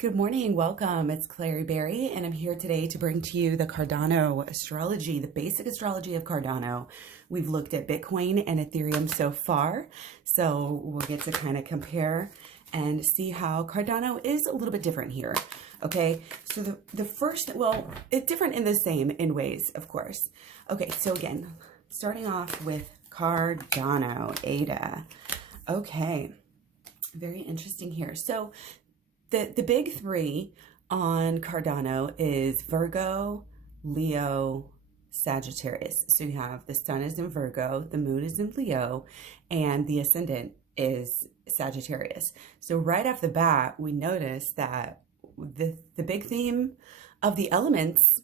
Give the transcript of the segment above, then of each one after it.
Good morning, welcome. It's Clary Berry, and I'm here today to bring to you the Cardano astrology, the basic astrology of Cardano. We've looked at Bitcoin and Ethereum so far, so we'll get to kind of compare and see how Cardano is a little bit different here. Okay, so the first, well, it's different in the same in ways, of course. Okay, so again, starting off with Cardano, ADA. Okay, very interesting here. So the big three on Cardano is Virgo, Leo, Sagittarius. So you have the sun is in Virgo, the moon is in Leo, and the ascendant is Sagittarius. So right off the bat, we notice that the big theme of the elements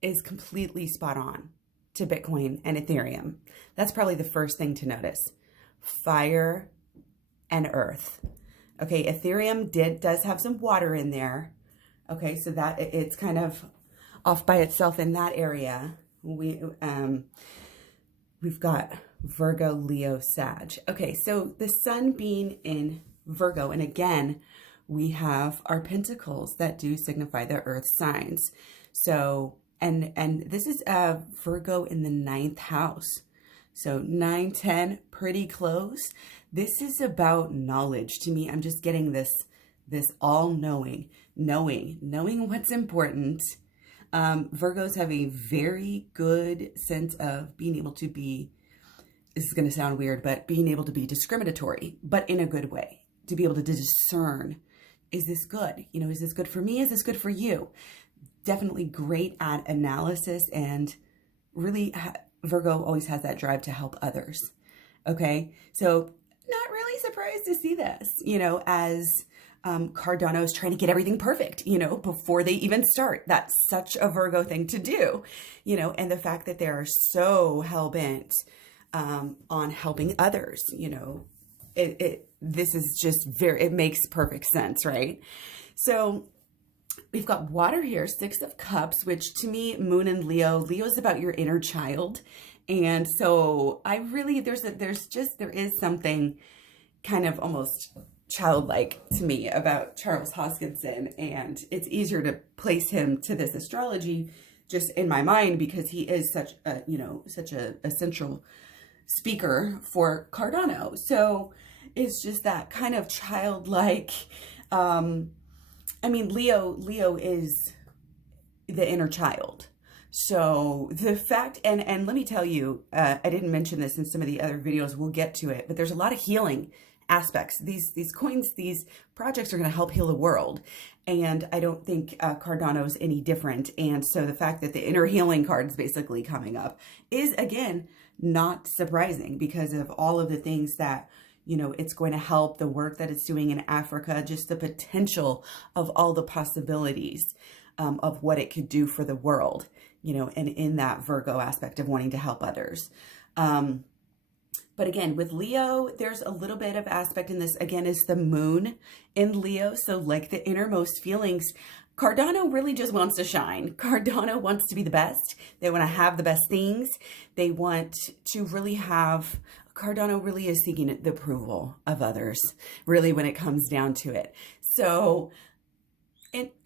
is completely spot on to Bitcoin and Ethereum. That's probably the first thing to notice. Fire and earth. Okay, Ethereum does have some water in there. Okay, so that it's kind of off by itself in that area. We've got Virgo, Leo, Sag. Okay, so the sun being in Virgo, and again, we have our pentacles that do signify the earth signs. So, and this is Virgo in the 9th house. So 9, 10, pretty close. This is about knowledge. To me, I'm just getting this all-knowing, knowing what's important. Virgos have a very good sense of being able to be, this is going to sound weird, but being able to be discriminatory, but in a good way, to be able to discern, is this good? You know, is this good for me? Is this good for you? Definitely great at analysis, and really Virgo always has that drive to help others. Okay, so not really surprised to see this, you know, as Cardano is trying to get everything perfect, you know, before they even start. That's such a Virgo thing to do, you know, and the fact that they're so hell-bent on helping others, you know, this is just it makes perfect sense, right? So we've got water here, 6 of Cups, which to me, Moon and Leo is about your inner child. And so I really, there is something kind of almost childlike to me about Charles Hoskinson. And it's easier to place him to this astrology just in my mind because he is such a, you know, such a central speaker for Cardano. So it's just that kind of childlike, I mean, Leo is the inner child. So the fact, and let me tell you, I didn't mention this in some of the other videos, we'll get to it, but there's a lot of healing aspects. These coins, these projects are going to help heal the world. And I don't think Cardano's any different. And so the fact that the inner healing card is basically coming up is, again, not surprising because of all of the things that, you know, it's going to help the work that it's doing in Africa, just the potential of all the possibilities of what it could do for the world, you know, and in that Virgo aspect of wanting to help others. But again, with Leo, there's a little bit of aspect in this, again, is the moon in Leo. So like the innermost feelings, Cardano really just wants to shine. Cardano wants to be the best. They want to have the best things. They want to really have, Cardano really is seeking the approval of others, really, when it comes down to it. So,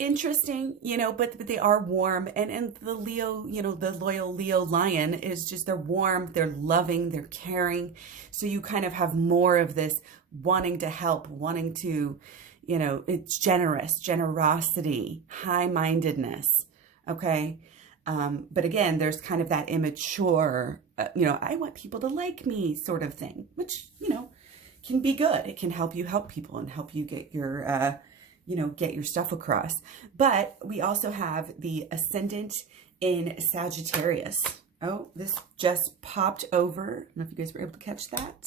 interesting, you know, but they are warm. And the Leo, you know, the loyal Leo lion is just, they're warm, they're loving, they're caring. So you kind of have more of this wanting to help, wanting to, you know, it's generosity, high-mindedness, okay? But again, there's kind of that immature, you know, I want people to like me sort of thing, which, you know, can be good. It can help you help people and help you get your, you know, get your stuff across. But we also have the ascendant in Sagittarius. Oh, this just popped over. I don't know if you guys were able to catch that,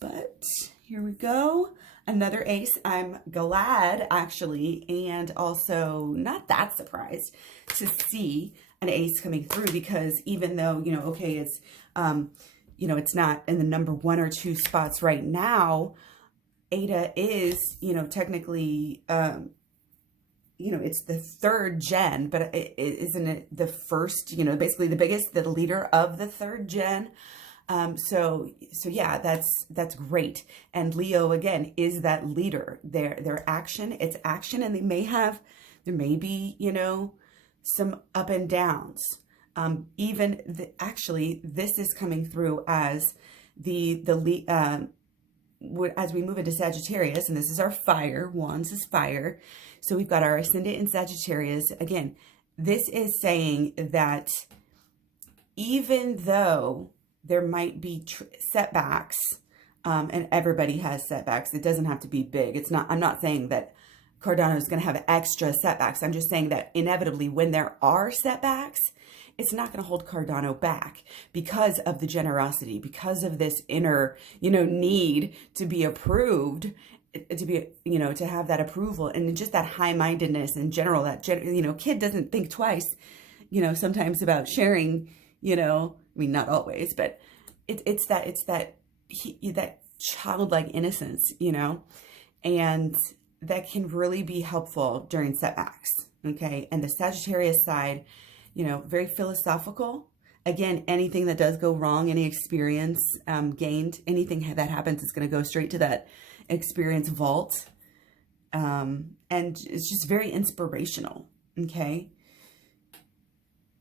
but here we go. Another ace. I'm glad, actually, and also not that surprised to see an ace coming through because even though, you know, okay, it's, you know, it's not in the number 1 or 2 spots right now, Ada is, you know, technically, you know, it's the 3rd gen, but isn't it the first, you know, basically the biggest, the leader of the 3rd gen? So yeah, that's great. And Leo again is that leader. Their action, it's action, and there may be, some up and downs. Actually, this is coming through as as we move into Sagittarius, and this is our fire. Wands is fire. So we've got our ascendant in Sagittarius. Again, this is saying that even though there might be setbacks, and everybody has setbacks, it doesn't have to be big. I'm not saying that Cardano is going to have extra setbacks. I'm just saying that inevitably when there are setbacks, it's not going to hold Cardano back because of the generosity, because of this inner, need to be approved, to have that approval, and just that high-mindedness in general, kid doesn't think twice, sometimes about sharing, not always, but it's that childlike innocence, and that can really be helpful during setbacks. Okay. And the Sagittarius side, very philosophical. Again, anything that does go wrong, any experience gained, anything that happens is going to go straight to that experience vault. And it's just very inspirational. Okay.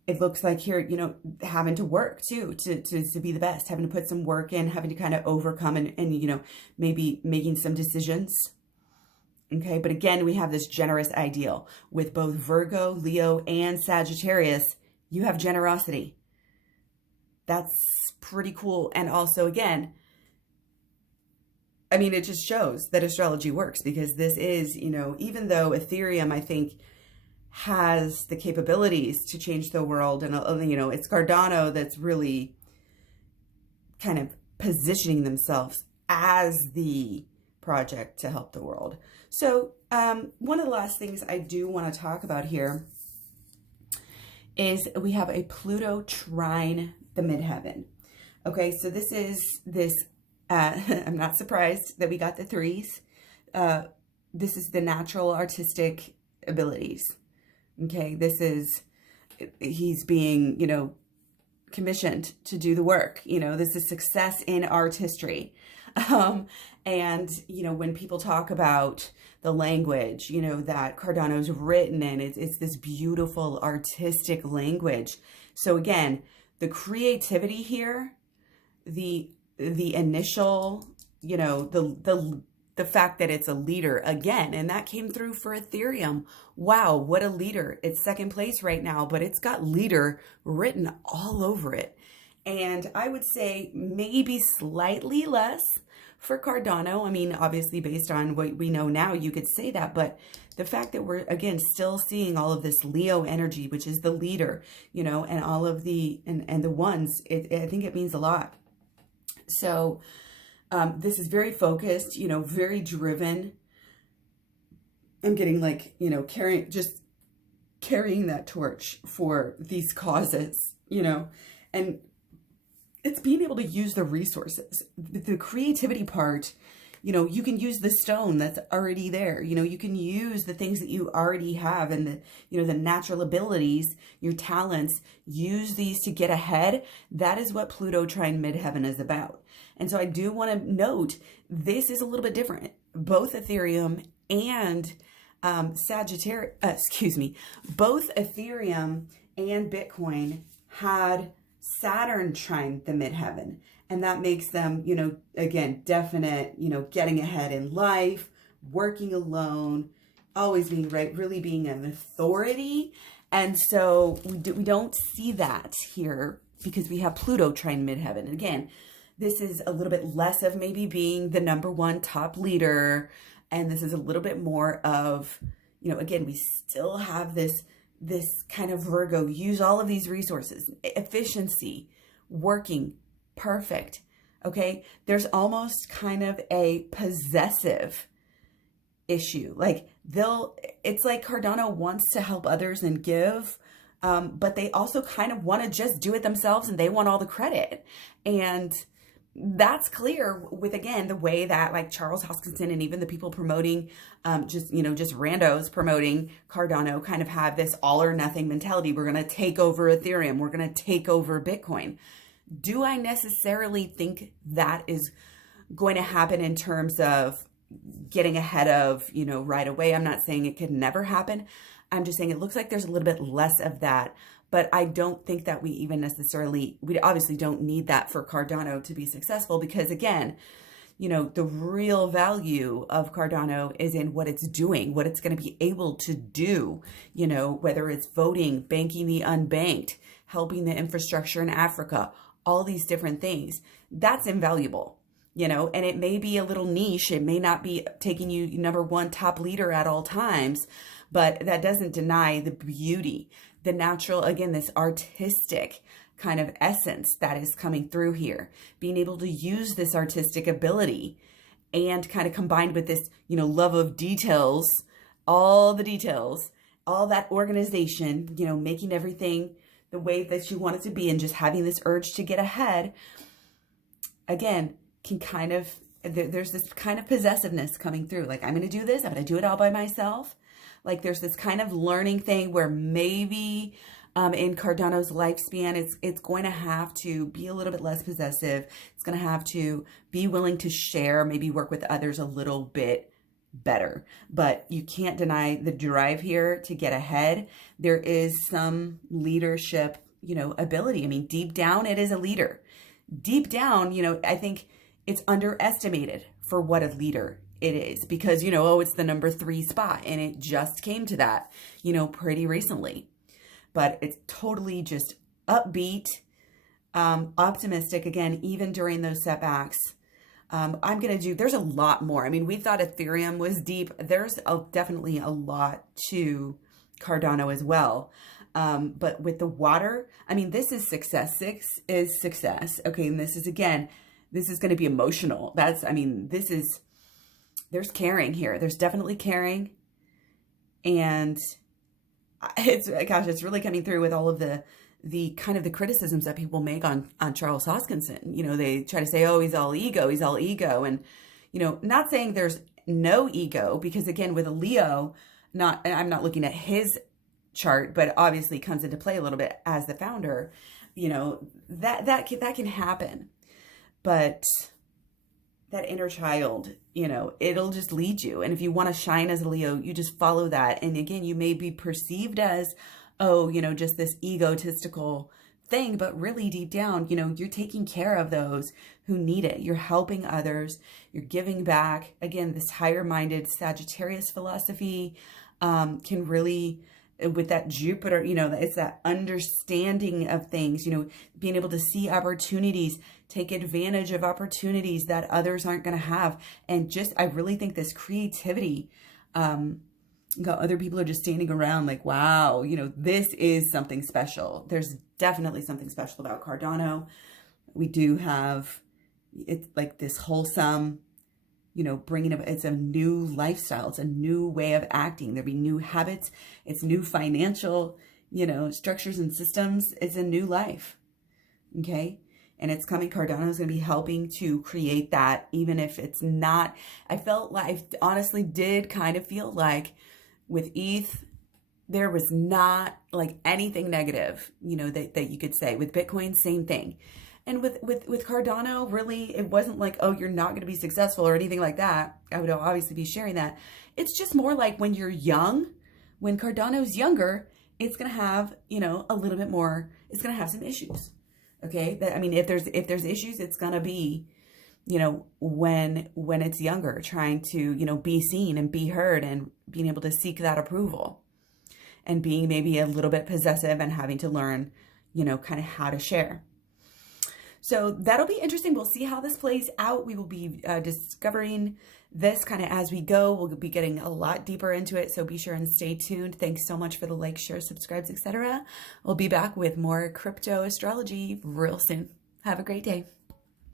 It looks like here, having to work too, to be the best, having to put some work in, having to kind of overcome and maybe making some decisions. Okay. But again, we have this generous ideal with both Virgo, Leo, and Sagittarius. You have generosity. That's pretty cool. And also, again, it just shows that astrology works, because this is, even though Ethereum, I think, has the capabilities to change the world, and, it's Cardano that's really kind of positioning themselves as the project to help the world. So one of the last things I do want to talk about here is we have a Pluto trine the midheaven. Okay, so I'm not surprised that we got the threes. This is the natural artistic abilities. Okay, he's being, commissioned to do the work. This is success in artistry. And, when people talk about the language, that Cardano's written in, it's this beautiful artistic language. So again, the creativity here, the initial, the fact that it's a leader again, and that came through for Ethereum. Wow, what a leader. It's second place right now, but it's got leader written all over it. And I would say maybe slightly less for Cardano. Obviously based on what we know now, you could say that, but the fact that we're, again, still seeing all of this Leo energy, which is the leader, and all of the, and the ones, I think it means a lot. So, this is very focused, very driven. I'm getting carrying that torch for these causes, and it's being able to use the resources. The creativity part, you can use the stone that's already there. You can use the things that you already have, and the natural abilities, your talents, use these to get ahead. That is what Pluto trine midheaven is about. And so I do want to note, this is a little bit different. Both Ethereum and both Ethereum and Bitcoin had Saturn trine the midheaven. And that makes them, again, definite, getting ahead in life, working alone, always being right, really being an authority. And so we don't see that here because we have Pluto trine midheaven. And again, this is a little bit less of maybe being the number one top leader. And this is a little bit more of, again, we still have this kind of Virgo, use all of these resources, efficiency, working, perfect. Okay. There's almost kind of a possessive issue. It's like Cardano wants to help others and give, but they also kind of want to just do it themselves, and they want all the credit. And that's clear with, again, the way that Charles Hoskinson and even the people promoting, just randos promoting Cardano kind of have this all or nothing mentality. We're going to take over Ethereum. We're going to take over Bitcoin. Do I necessarily think that is going to happen in terms of getting ahead of, right away? I'm not saying it could never happen. I'm just saying it looks like there's a little bit less of that. But I don't think that we obviously don't need that for Cardano to be successful, because again, the real value of Cardano is in what it's doing, what it's going to be able to do, whether it's voting, banking the unbanked, helping the infrastructure in Africa, all these different things. That's invaluable, and it may be a little niche. It may not be taking you number one top leader at all times, but that doesn't deny the beauty, the natural, again, this artistic kind of essence that is coming through here. Being able to use this artistic ability and kind of combined with this, love of details, all the details, all that organization, making everything the way that you want it to be, and just having this urge to get ahead, again, can kind of, there's this kind of possessiveness coming through. Like, I'm going to do this. I'm going to do it all by myself. Like, there's this kind of learning thing where maybe in Cardano's lifespan, it's going to have to be a little bit less possessive. It's going to have to be willing to share, maybe work with others a little bit better. But you can't deny the drive here to get ahead. There is some leadership, ability. I mean, deep down, it is a leader. Deep down, I think it's underestimated for what a leader it is, because, it's the number 3 spot, and it just came to that, pretty recently. But it's totally just upbeat, optimistic, again, even during those setbacks. There's a lot more. I mean, we thought Ethereum was deep. There's definitely a lot to Cardano as well. But with the water, I mean, this is success. 6 is success. Okay. And this is going to be emotional. There's caring here. There's definitely caring. And it's really coming through with all of the kind of the criticisms that people make on Charles Hoskinson. They try to say, oh, he's all ego. And, not saying there's no ego, because again, with a Leo, I'm not looking at his chart, but obviously comes into play a little bit as the founder, that can happen. But that inner child, it'll just lead you. And if you want to shine as a Leo, you just follow that. And again, you may be perceived as, just this egotistical thing, but really deep down, you're taking care of those who need it. You're helping others. You're giving back. Again, this higher minded Sagittarius philosophy can really, with that Jupiter, it's that understanding of things, being able to see opportunities, take advantage of opportunities that others aren't going to have. And I really think this creativity, other people are just standing around like, wow, this is something special. There's definitely something special about Cardano. We do have, it's like this wholesome, it's a new lifestyle. It's a new way of acting. There'll be new habits. It's new financial, structures and systems. It's a new life. Okay. And it's coming. Cardano is going to be helping to create that, even if it's not. I honestly did kind of feel like with ETH, there was not like anything negative, that you could say. With Bitcoin, same thing. And with Cardano, really, it wasn't like, oh, you're not going to be successful or anything like that. I would obviously be sharing that. It's just more like when you're young, when Cardano's younger, it's going to have, a little bit more, it's going to have some issues. Okay. If there's issues, it's going to be, when it's younger, trying to, be seen and be heard and being able to seek that approval and being maybe a little bit possessive and having to learn, kind of how to share. So that'll be interesting. We'll see how this plays out. We will be discovering this kind of as we go. We'll be getting a lot deeper into it. So be sure and stay tuned. Thanks so much for the likes, shares, subscribes, etc. We'll be back with more crypto astrology real soon. Have a great day.